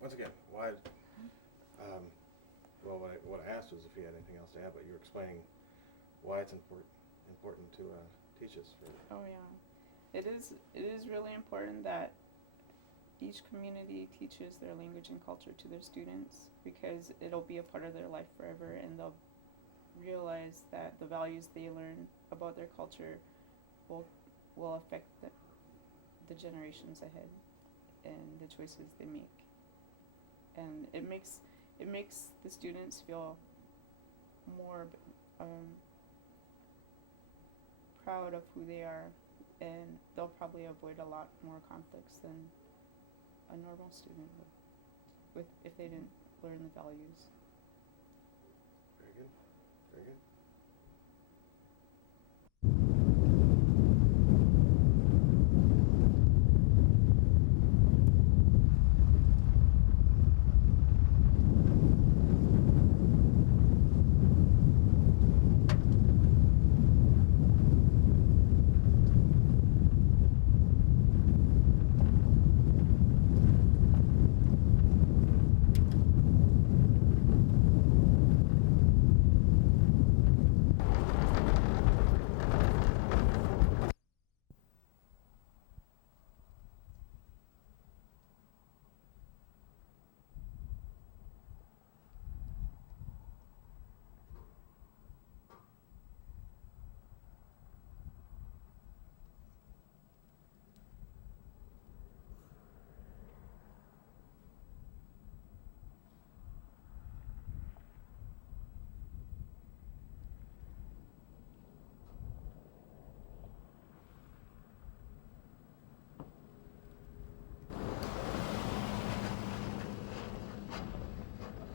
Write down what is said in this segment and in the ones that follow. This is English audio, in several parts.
once again, why, well, what I asked was if you had anything else to add, but you were explaining why it's important to teach us. Oh yeah, it is really important that each community teaches their language and culture to their students, because it'll be a part of their life forever, and they'll realize that the values they learn about their culture will affect the generations ahead and the choices they make. And it makes the students feel more proud of who they are, and they'll probably avoid a lot more conflicts than a normal student would, if they didn't learn the values. Very good. Very good.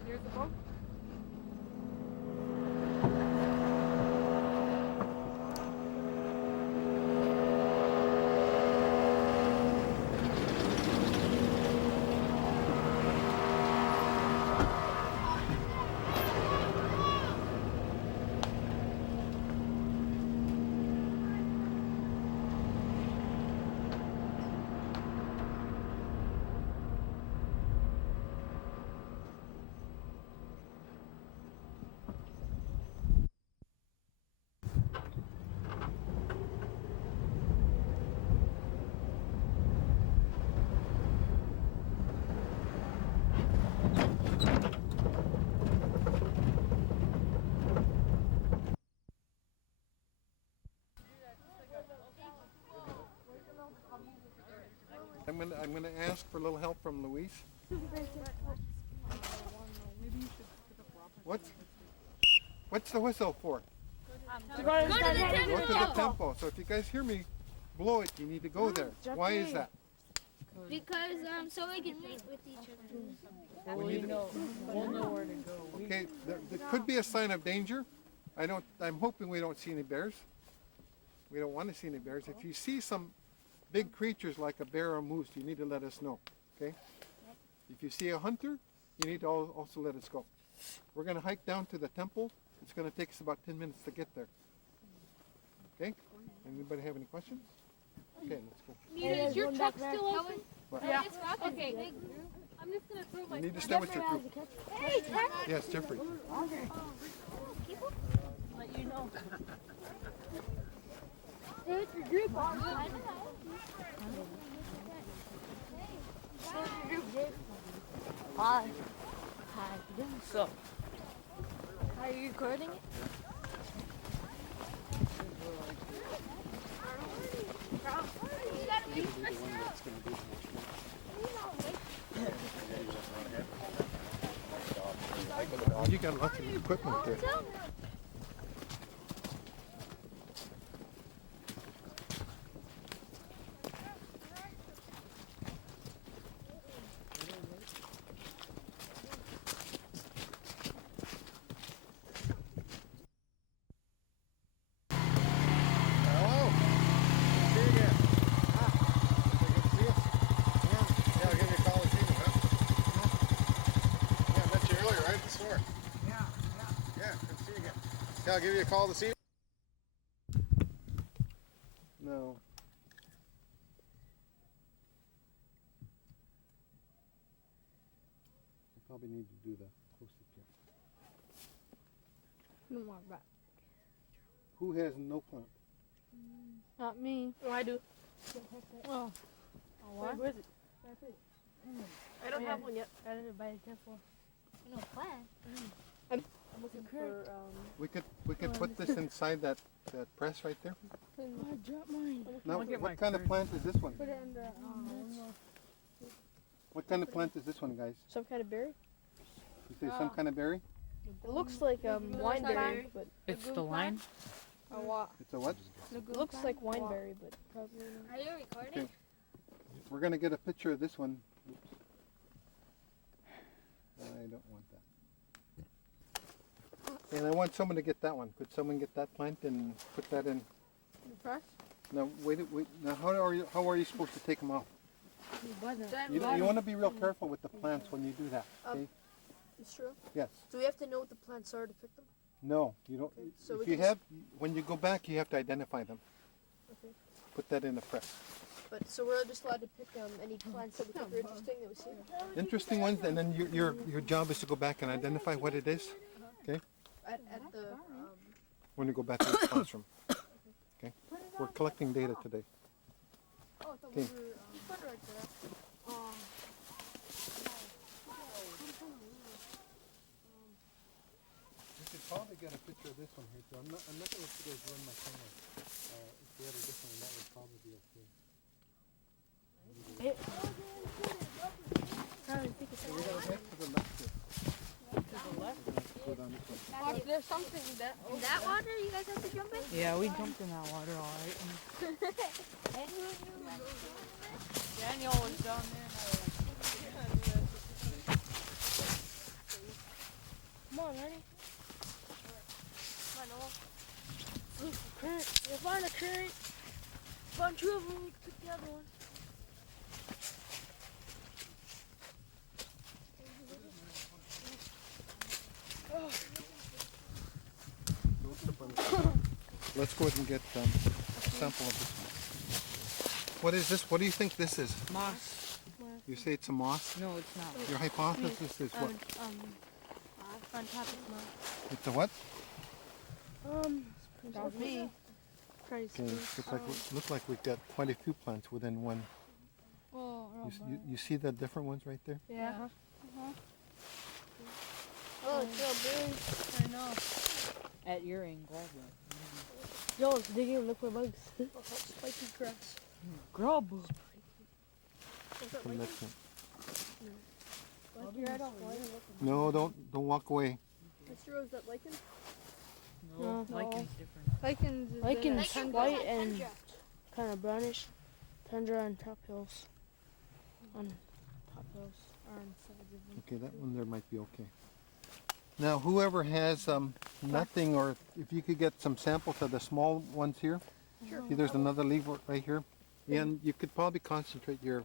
Here's the boat. I'm gonna ask for a little help from Luis. What's the whistle for? To go to the Go to the temple. So if you guys hear me blow it, you need to go there. Why is that? Because so we can meet with each other. We'll know where to go. Okay, there could be a sign of danger. I'm hoping we don't see any bears. We don't want to see any bears. If you see some big creatures like a bear or moose, you need to let us know, okay? If you see a hunter, you need to also let us go. We're going to hike down to the temple. It's going to take us about 10 minutes to get there. Okay? Anybody have any questions? Okay, let's go. Is your truck still open? What? Yeah. Okay. I'm just going to throw my... You need to stay with your group. Hey, Henry! Yes, Jeffrey. Let you know. Stay with your group. Hi. Hi. So, Are you recording it? You got lots of equipment there. I'll give you a call this evening. No. need to do the close-up here. No more back. Who has no plant? Not me. Oh, I do. Oh. What? Where is it? I don't have one yet. I didn't buy it for. No plan. I'm looking for We could put this inside that press right there. I dropped mine. Now, I'll get my what kind of curd. plant is this one? Put it in the What kind of plant is this one, guys? some kind of berry. You say some kind of berry? It looks like wineberry, but It's the line? It's a what? it looks like wineberry, but probably not. Are you recording? We're gonna get a picture of this one. Oops. I don't want that. And I want someone to get that one. Could someone get that plant and put that in? The press? Now wait. Now how are you supposed to take them off? It You want to be real careful with the plants when you do that. Okay? It's true. Yes. Do we have to know what the plants are to pick them? No, you don't. Okay, so If we you can have, when you go back, you have to identify them. Okay. Put that in the press. But so we're just allowed to pick any plants that we think are interesting that we see Interesting ones, and then your job is to go back and identify what it is. Okay. at the. When you go back to the classroom. Okay. We're collecting data today. Oh, I thought Okay. we were. Put it right there. You could probably get a picture of this one here too. I'm not going to let you guys run my camera. If we had a different one, that would probably be okay. So we got to head to the left here. To the left? Go down this one. There's something that. In that water you guys have to jump in? Yeah, we jumped in that water, alright. And who knew Daniel was down there. Come on, Lenny. Come on, Noah. Current. You find a current. Found two of them. Took the other one. Let's go ahead and get a sample of this one. What is this? What do you think this is? Moss. You say it's a moss? No, it's not. Your hypothesis is what? On top of mine. It's a what? Not me. Try to Okay, look like we've got quite a few plants within one. You see the different ones right there? Yeah. Oh, it's so big. I know. At your angle. Yo, it's digging and look for bugs. Spiky grass. Grub. From that one. Like your head off. No, don't walk away. Mr. Is that lichen? No, No. liken's different. Liken's Lichen white goes on and tundra. kind of brownish. Tundra on top hills. On top hills. Or on sides of them. Okay, that one there might be okay. Now, whoever has nothing, or if you could get some samples of the small ones here. See, there's another leaf right here. And you could probably concentrate your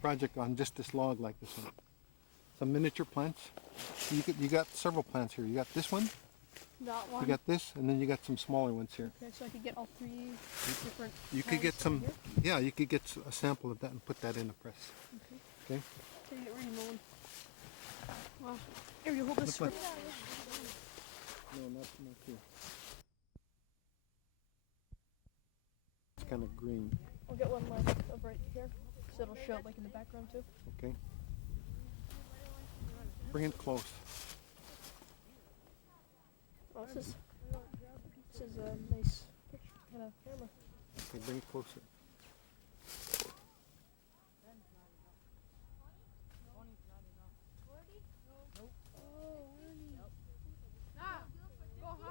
project on just this log like this one. Some miniature plants. You got several plants here. You got this one, That you one. got this, and then you got some smaller ones here. Okay, so I could get all three different. You could get kinds some, here. yeah, you could get a sample of that and put that in the press. Okay? So you get ready, Nolan. Well, here you hold this. Look like- No, not here. It's kind of green. I'll get one left of right here, so it'll show up like in the background too. Okay. Bring it close. Oh, this is a nice picture kind of camera. Okay, bring it closer.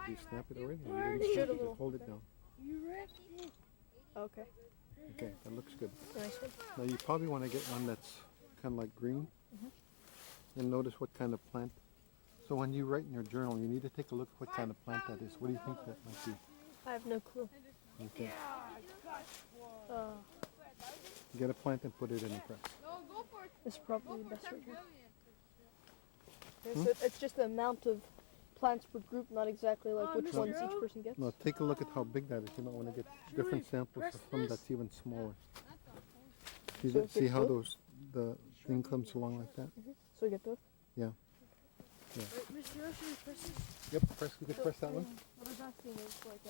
Did you snap it already? Or you didn't Shoot snap a it, little. just hold it down. Okay, Okay, that looks good. nice one. Now you probably want to get one that's kind of like green. And notice what kind of plant. So when you write in your journal, you need to take a look at what kind of plant that is. What do you think that might be? I have no clue. Okay. Uh, Get a plant and put it in the press. It's probably the best right here. Okay, so it's just the amount of plants per group, not exactly like which ones each person gets. Now take a look at how big that is. You might want to get different samples of some that's even smaller. See, So that, see how big those the thing comes along like that. So we get those? Yeah. Wait, Mr. Rush, should we press this? Yep, we could press that one. What I was asking is, like,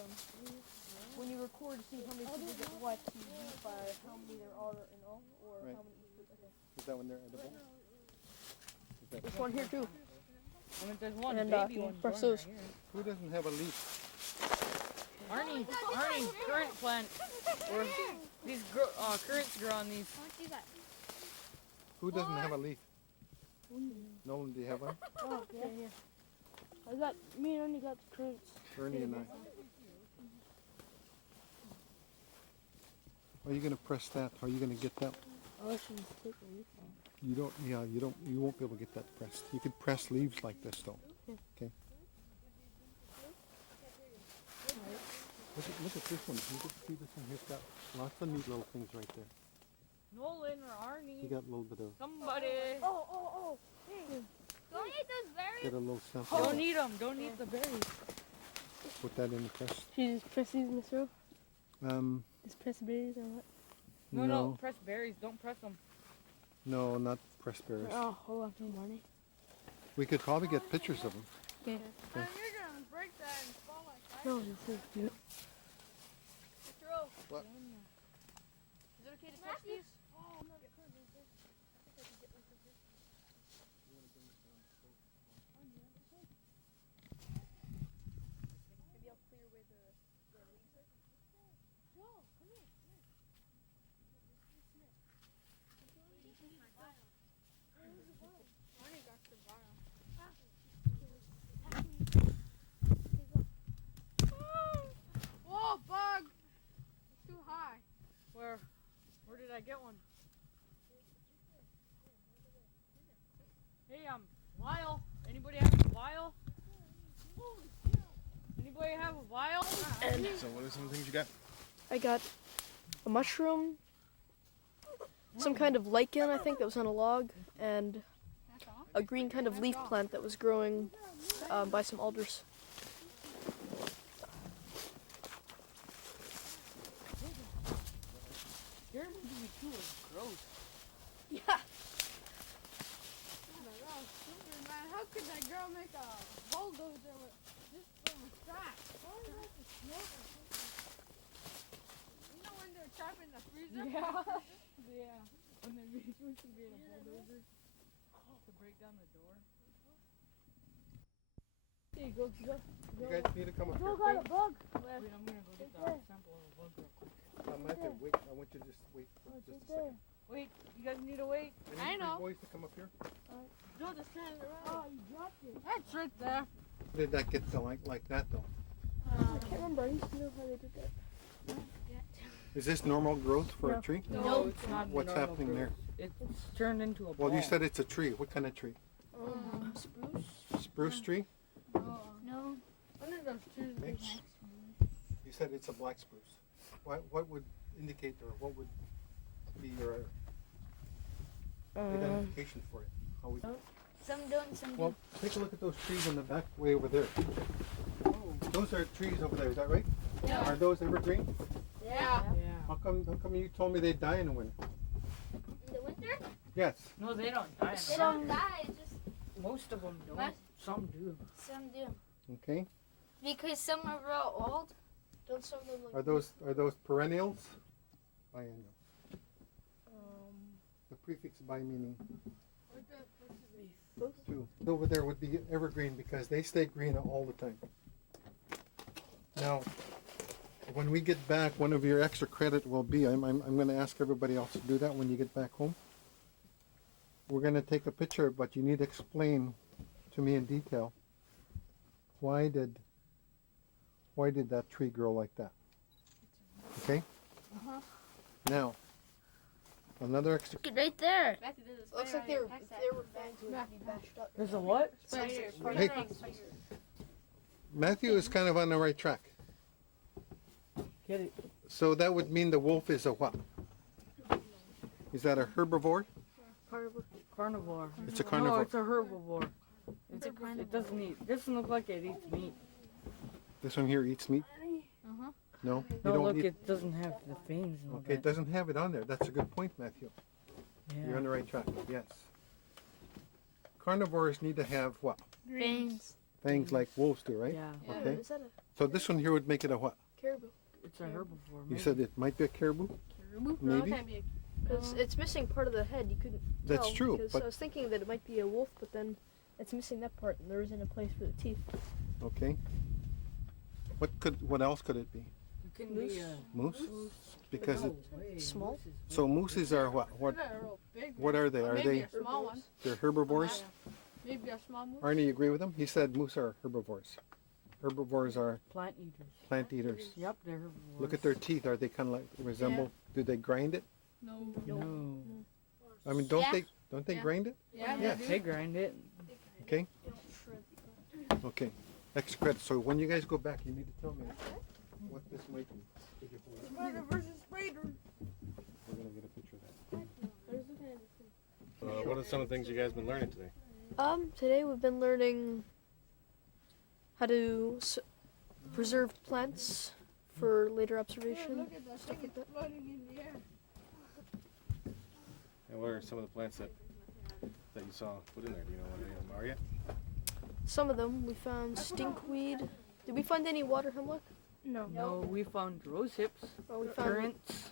when you record, see how many people get what, you use by how many there are in all, or Right. how many each group. Okay. Is that one there edible? Is that This one here too. I mean, there's one And, baby can you one press growing those? right here. Who doesn't have a leaf? Arnie, currant plant. Or these currants grow on these. How much you got? Who doesn't have a leaf? Nolan, do you have one? Oh, yeah, yeah. I got, me and Ernie got the currants. Ernie and I. Are you gonna press that? Are you gonna get that? Oh, I should just take the leaf off. You won't be able to get that pressed. You could press leaves like this though. Okay. Look at this one. You can see this one. He's got lots of neat little things right there. Nolan or Arnie. You got a little bit of, Somebody. Oh. Don't eat those berries. get a little sample. Don't eat them. Don't eat the berries. Put that in the press. Should you just press these in this row? Just press berries or what? No, press berries. Don't press them. No, not press berries. Oh, hold on to them, Barney. We could probably get pictures of them. Okay. You're gonna break that and fall like that. No, this is cute. Mr. O. What? Is it okay to touch these? Oh, no, you couldn't. I think I could get one from here. Maybe I'll clear away the leaves there. Joe, come here. Barney got the vial. Whoa, bug! It's too high. Where did I get one? Hey, vial. Anybody have a vial? Anybody have a vial? And So what are some of the things you got? I got a mushroom, some kind of lichen, I think, that was on a log, and a green kind of leaf plant that was growing by some alders. You're too gross. Yeah. Man, how could that girl make a bulldozer with just from a track? You know when they're trapped in the freezer? Yeah. And then we should be in a bulldozer to break down the door. There you go, go. You guys need to come up here. got a bug. Wait, I'm gonna go get the sample of a bug real quick. Matthew, wait. I want you to just wait for just a second. Wait, you guys need to wait. I need know. three boys to come up here. No, just turn it around. Oh, you dropped it. That's right there. Did that get to like that though? I can't remember. I used to know how they did that. Is this normal growth for a tree? No, it's not. What's normal happening growth. It's turned into a Well, ball. you said it's a tree. What kind of tree? Spruce? Spruce tree? No. One of those trees. Okay. You said it's a black spruce. What would indicate or what would be your identification for it? How would, Some don't, some well, take a look at those trees in the back way over there. Those are trees over there, is that right? Yeah. Are those evergreen? Yeah. Yeah. How come you told me they'd die in the winter? In the winter? Yes. No, they don't die. They don't die, it's just Most of them don't. What? Some do. some do. Okay. Because some are real old. Don't some of them like Are those perennials? Biennial. The prefix bi meaning two. Over there would be evergreen because they stay green all the time. Now, when we get back, one of your extra credit will be, I'm going to ask everybody else to do that when you get back home. We're going to take a picture, but you need to explain to me in detail why did that tree grow like that? Okay? Now, another extra. Right there. looks like they were fangs would be bashed up. There's a what? Hey, Matthew is kind of on the right track. Get it. So that would mean the wolf is a what? Is that a herbivore? Carnivore. It's a No, carnivore. it's a herbivore. It doesn't eat. Doesn't look like it eats meat. This one here eats meat? No? You No, don't look, eat. it doesn't have the fangs and all Okay, it that. doesn't have it on there. That's a good point, Matthew. You're on the right track. Yes. Carnivores need to have what? Fangs. Fangs like wolves do, right? Yeah. Okay. Is that a So this one here would make it a what? caribou? It's a herbivore. You said it might be a caribou? No, it Maybe? can't be a Because it's missing part of the head. You couldn't That's tell. true, Because but- I was thinking that it might be a wolf, but then it's missing that part, and there isn't a place for the teeth. Okay. What else could it be? It can Moose? be a Moose? Because it, Small? so mooses are what? What They're a real big what one. are they? Or Are maybe they a small one. they're herbivores? Maybe a small moose. Arnie, you agree with him? He said moose are herbivores. Herbivores are plant eaters. plant eaters. Yep, they're herbivores. Look at their teeth. Are they kind of like resemble? Do they grind it? No. No. I mean, don't Yeah. they Yeah. grind it? Yeah, Yeah. they do. They grind it. Okay. Okay. Extra credit. So when you guys go back, you need to tell me what this might be. Spider versus spider. We're gonna get a picture of that. What are some of the things you guys been learning today? Today we've been learning how to preserve plants for later observation. Look at that thing, it's floating in the air. And what are some of the plants that you saw put in there? Do you know what any of them are yet? Some of them we found stinkweed. Did we find any water hemlock? No, we found rose hips, Oh, we found currants.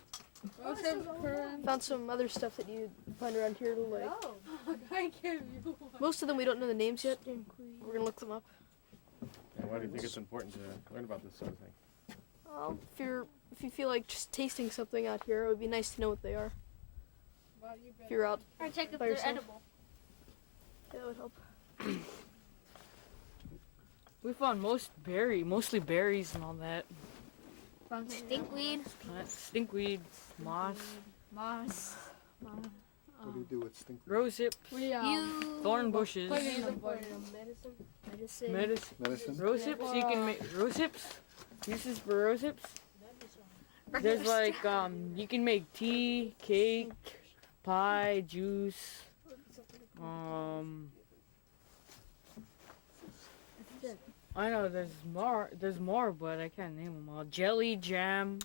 found some other stuff that you find around here. Like I give you one. most of them we don't know the names yet. We're gonna look them up. And why do you think it's important to learn about this sort of thing? If you feel like just tasting something out here, it would be nice to know what they are. Well, you If you're out, Or check if By they're yourself? edible. that would help. We found mostly berries and all that. From stinkweed. Plants, stinkweed, moss, Moss. What do you do with stinkweed? rose hips, We You. thorn bushes, put it in the bush. Medicine. medicine. Medicine? Rose hips, you can make rose hips. Uses for rose hips. There's like you can make tea, cake, pie, juice. I know there's more, but I can't name them all. Jelly, jam.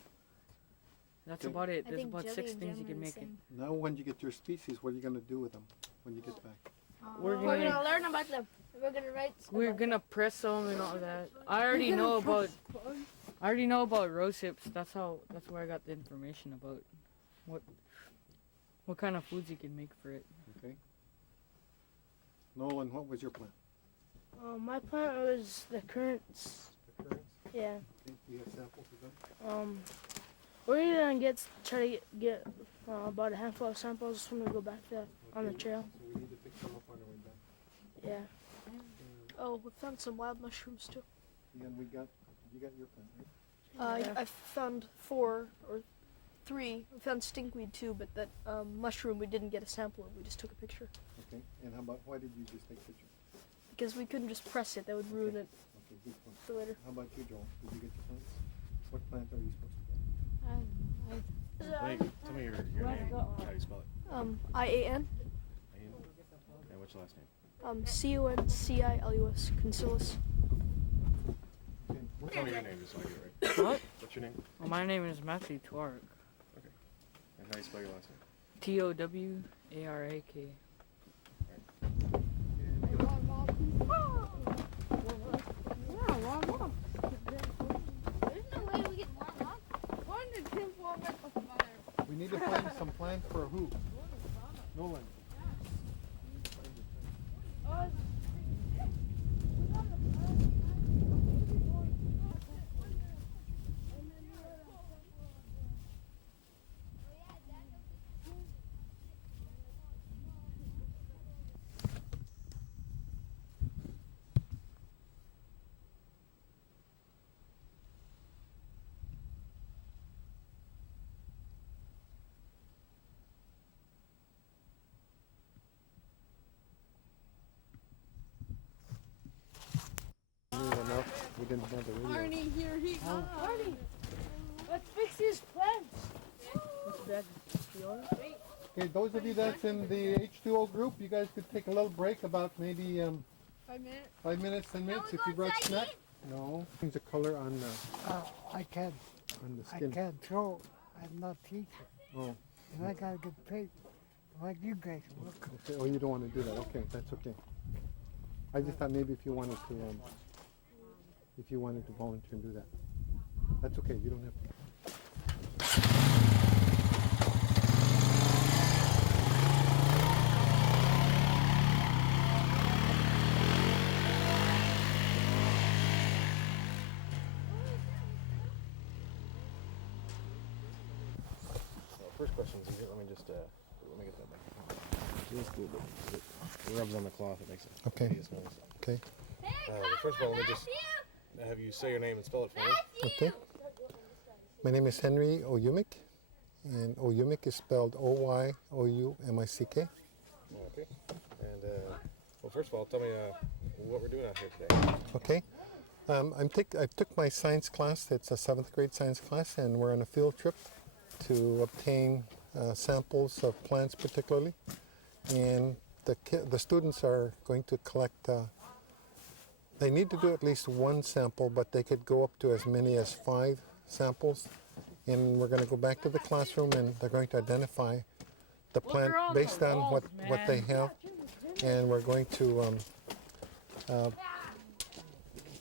That's Okay. about it. There's about 6 things you can make it. Now when you get your species, what are you gonna do with them when you get back? We're We're gonna gonna learn about them. We're gonna write. we're gonna press them and all that. I already know about rose hips. That's where I got the information about what kind of foods you can make for it. Okay. Nolan, what was your plan? My plant was the currants. The currants? Yeah. Okay. Do you have samples of them? We're gonna try to get about a handful of samples when we go back on the Okay. trail. So we need to pick them up on our way back. Yeah. Oh, we found some wild mushrooms too. And you got your plan, right? Yeah. I found 4 or 3. We found stinkweed too, but that mushroom we didn't get a sample of. We just took a picture Okay. And why did you just take pictures? because we couldn't just press it. That would ruin it Okay, good one. for later. How about you, Joel? Did you get your plants? What plant are you supposed to get? Tell me your name. How do you spell it? IAN. And what's your last name? CONCILUS. Concils. Okay. Tell me your name just so I get it right. What? What's your name? Well, my name is Matthew Towarak. And how do you spell your last name? Towarak. There's no way we get more luck. We need to find some plants for who? Nolan. We didn't have the radio. Arnie, here he comes. Arnie, let's fix these plants. Okay, those of you that's in the H2O group, you guys could take a little break, about maybe 5 minutes. 5 minutes, 10 minutes, if you brought snack. No. Change the color on I can't. the I skin. can't throw. I'm not teacher, Oh, and I gotta get paid. like you guys look. Okay. Oh, you don't want to do that. Okay, that's okay. I just thought maybe if you wanted to volunteer and do that. That's okay. You don't have to. First question is easy. Let me get that back. Just do it rubs on the cloth. It makes it Okay. easiest noise. Okay. First of all, let me just have you say your name and spell it for me. Okay. My name is Henry Oyoumick, and Oyoumick is spelled Oyoumick. Okay. And well, first of all, tell me what we're doing out here today. Okay. I took my science class. It's a 7th grade science class, and we're on a field trip to obtain samples of plants, particularly. And the students are going to collect. They need to do at least one sample, but they could go up to as many as 5 samples. And we're going to go back to the classroom, and they're going to identify the plant based on what they have. And we're going to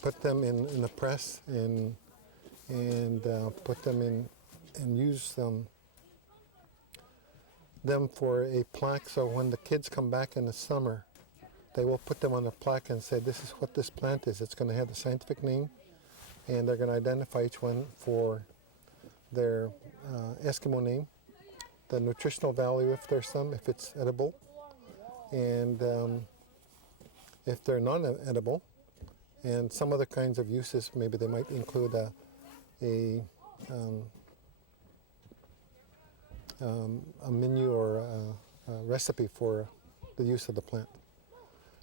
put them in the press and put them in and use them for a plaque. So when the kids come back in the summer, they will put them on a plaque and say, this is what this plant is. It's going to have the scientific name, and they're going to identify each one for their Eskimo name, the nutritional value if there's some, if it's edible, and if they're non-edible, and some other kinds of uses. Maybe they might include a menu or a recipe for the use of the plant.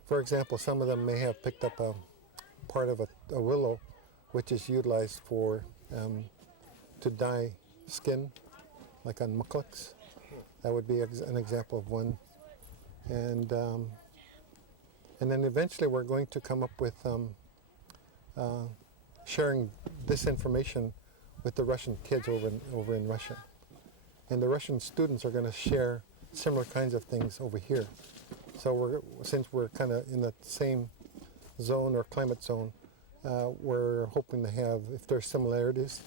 For example, some of them may have picked up a part of a willow, which is utilized for to dye skin, like on muklux. That would be an example of one. And then eventually we're going to come up with sharing this information with the Russian kids over in Russia. And the Russian students are going to share similar kinds of things over here. So since we're kind of in the same zone or climate zone, we're hoping to have, if there's similarities,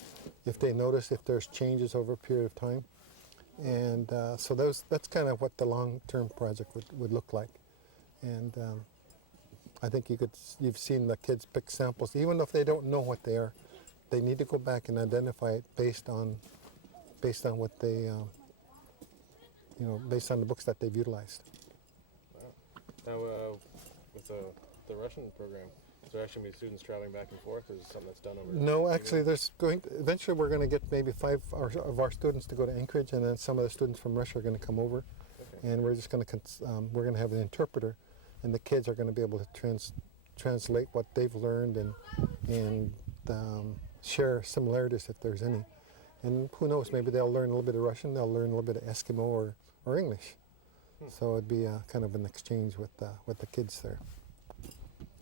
if they notice if there's changes over a period of time. And so that's kind of what the long-term project would look like. And I think you've seen the kids pick samples, even if they don't know what they are. They need to go back and identify it based on what they, based on the books that they've utilized. Wow. Now, with the Russian program, is there actually going to be students traveling back and forth? Is it something that's done over? No, actually, eventually we're going to get maybe 5 of our students to go to Anchorage, and then some of the students from Russia are going to come over, Okay. and we're just going to we're going to have an interpreter, and the kids are going to be able to translate what they've learned and share similarities if there's any. And who knows, maybe they'll learn a little bit of Russian, they'll learn a little bit of Eskimo or English. So it'd be kind of an exchange with the kids there.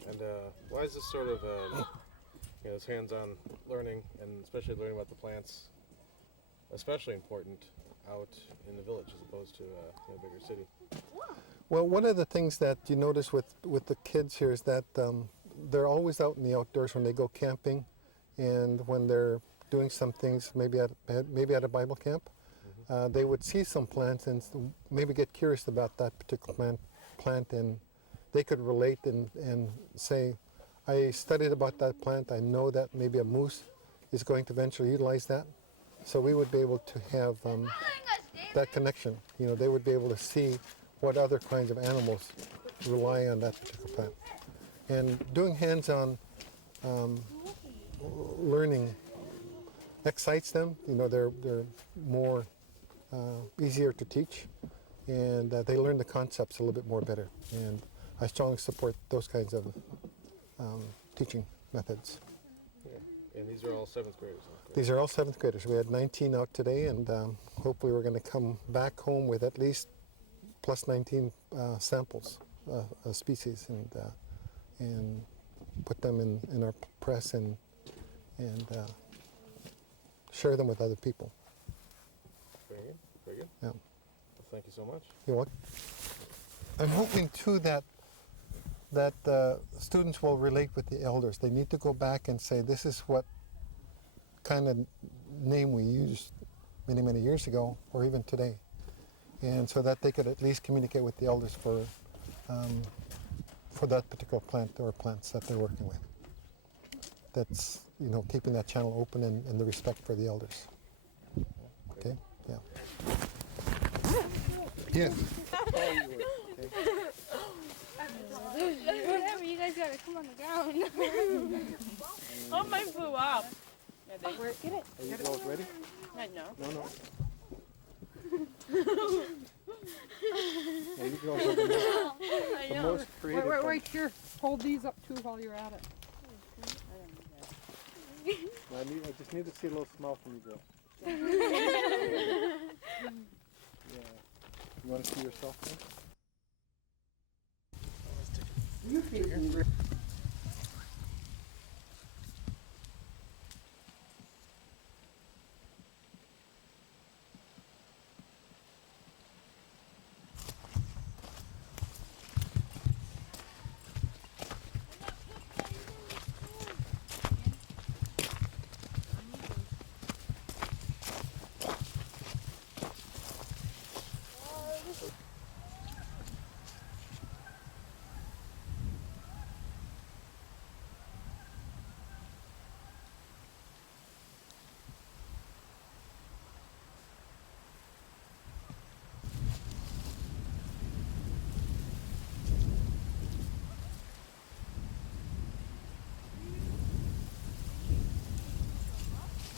And why is this sort of this hands-on learning, and especially learning about the plants, especially important out in the village as opposed to in a bigger city? Well, one of the things that you notice with the kids here is that they're always out in the outdoors when they go camping, and when they're doing some things, maybe at a Bible camp, they would see some plants and maybe get curious about that particular plant, and they could relate and say, I studied about that plant, I know that maybe a moose is going to eventually utilize that. So we would be able to have that connection. They would be able to see what other kinds of animals rely on that particular plant. And doing hands-on learning excites them. They're more easier to teach, and they learn the concepts a little bit more better. And I strongly support those kinds of teaching methods. Yeah. And these are all 7th graders? Huh? These are all 7th graders. We had 19 out today, and hopefully we're going to come back home with at least plus 19 samples of species, and put them in our press and share them with other people. Very good. Very good. Yeah. thank you so much. You're welcome. I'm hoping too that students will relate with the elders. They need to go back and say, this is what kind of name we used many, many years ago, or even today. And so that they could at least communicate with the elders for that particular plant or plants that they're working with. That's, keeping that channel open and the respect for the elders. Okay? Yeah. Yeah. Whatever, you guys gotta come on the ground. Oh, mine flew up. Yeah, they work. Get it. Are you girls ready? No. No. Yeah, you girls are the most creative. Right here. Hold these up too while you're at it. I just need to see a little smile from you girls. Yeah. You want to see yourself then?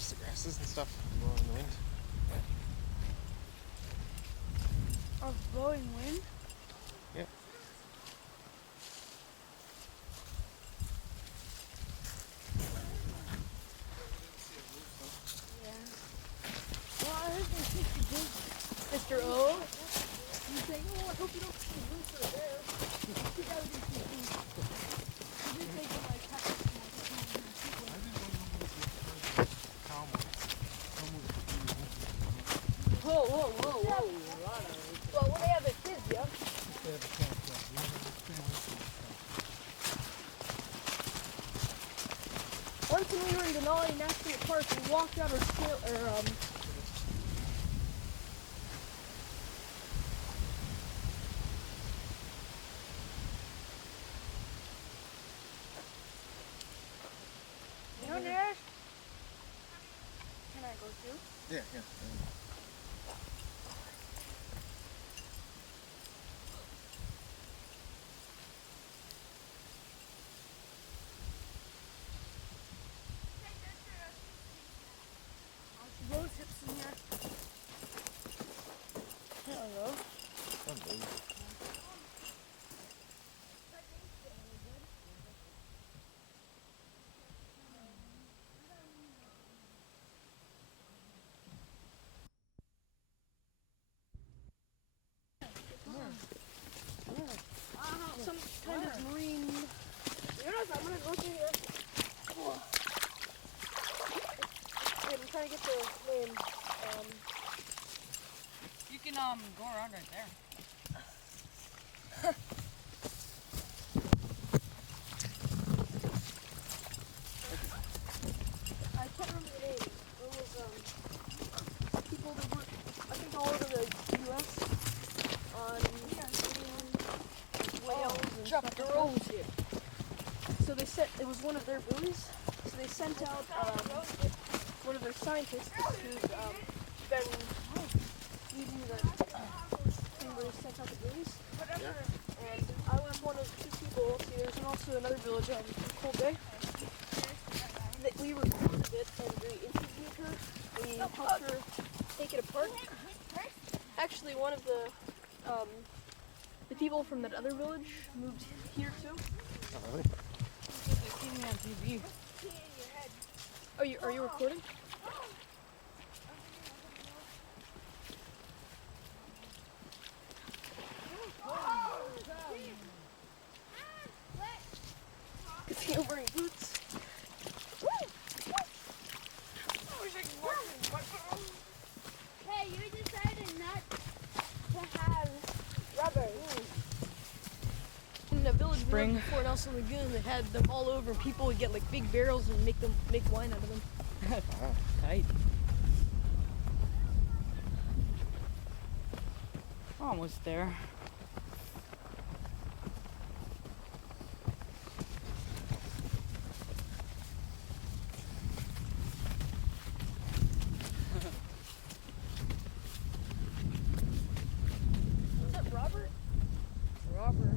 Just the grasses and stuff blowing in the wind. Of blowing wind? Yeah. Well, I heard they think the big. Mr. O? You say, oh, I hope you don't see the roots are there. You gotta be some things. You just take it like half a Whoa. Well, when they have their kids, yeah? Once when we were in Denali National Park, we walked out our You know, Nash? Can I go too? Yeah. Rose hips in here. Hello. some kind of marine. Yes, I'm gonna go through here. Wait, I'm trying to get the name. You can go around right there. I can't remember the name. It was people that work, I think, all over the U.S. on whales and stuff like that. So they sent, it was one of their buoys. So they sent out one of their scientists who's been leading the thing where they sent out the buoys. And I was one of two people. See, there's also another village on Cold Bay. That we recorded it and we interviewed her. We helped her take it apart. Actually, one of the people from that other village moved here too. Oh, really? They see me on TV. Are you recording? Is he wearing boots? Hey, you decided not to before Nelson Lagoon, they had them all over, and people would get like big barrels and make wine out of them. Tight. Almost there. Was that Robert? Robert.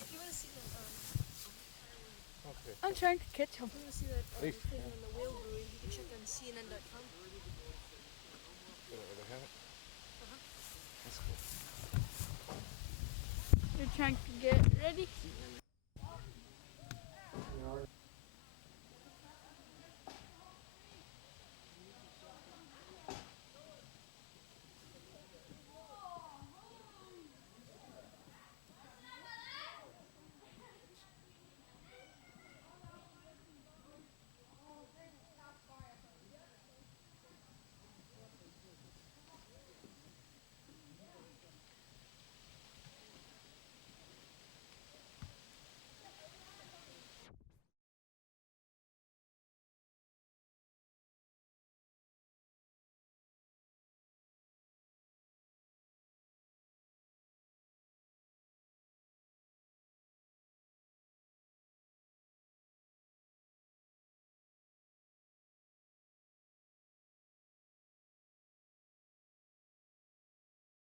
If you want to see the Okay. I'm trying to catch him. if you want to see that Leaf. thing on the whale brewing, you can check on CNN.com. They have it? That's cool. You're trying to get ready.